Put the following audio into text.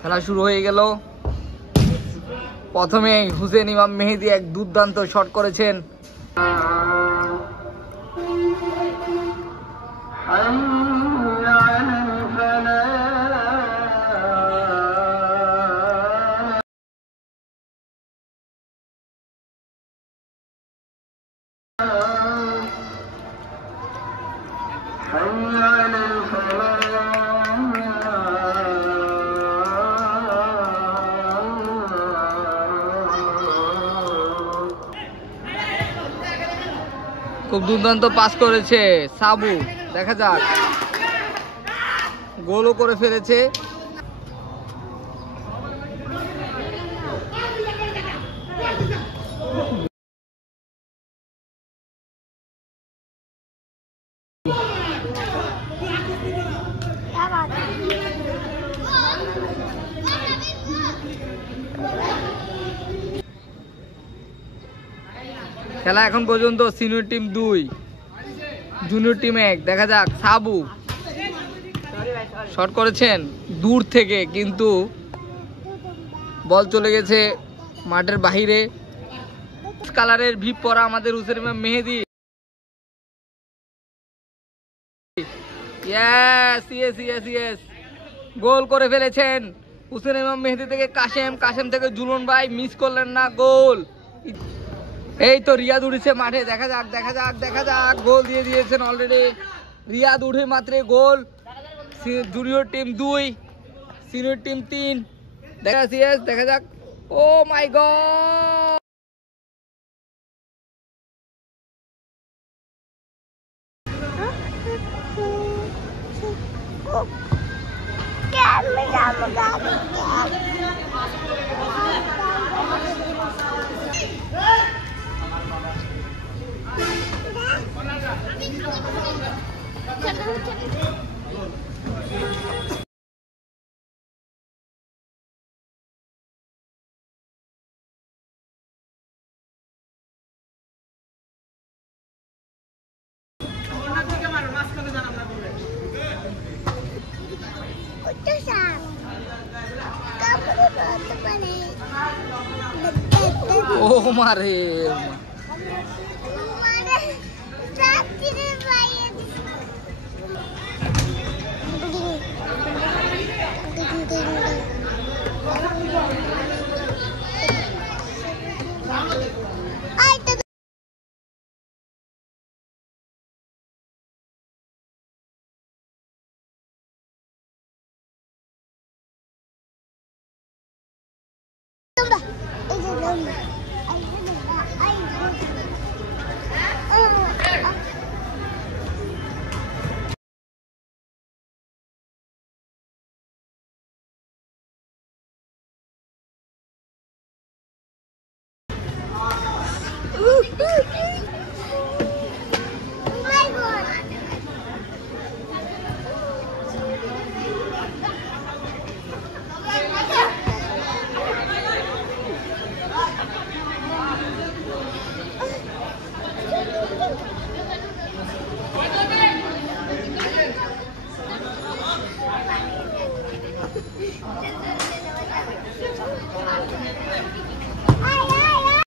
খেলা শুরু হয়ে গেল। প্রথমে হুসেন ইমাম মেহেদী এক দুর্দান্ত শট করেছেন। খুব দুর্দান্ত পাস করেছে সাবু, দেখা যাক, গোলও করে ফেলেছে। খেলা এখন পর্যন্ত সিনিয়র টিম 2, জুনিয়র টিম 1। দেখা যাক, সাবু শট করেছেন দূর থেকে, কিন্তু বল চলে গেছে মাঠের বাহিরে। কালারের ভিপ পরা আমাদের হুসেন ইমাম মেহেদী। ইয়েস ইয়েস ইয়েস ইয়েস, গোল করে ফেলেছেন হুসেন ইমাম মেহেদী থেকে কাশেম, কাশেম থেকে জুলন ভাই, মিস করলেন না, গোল। এই তো রিয়াদ উঠেছে মাঠে, দেখা যাক দেখা যাক দেখা যাক, গোল দিয়ে দিয়েছেন অলরেডি। রিয়াদ উঠে মাত্র goal. Junior team 2, senior team 3। দেখা যাক, ও মাই গড, ও মারে, Tumba.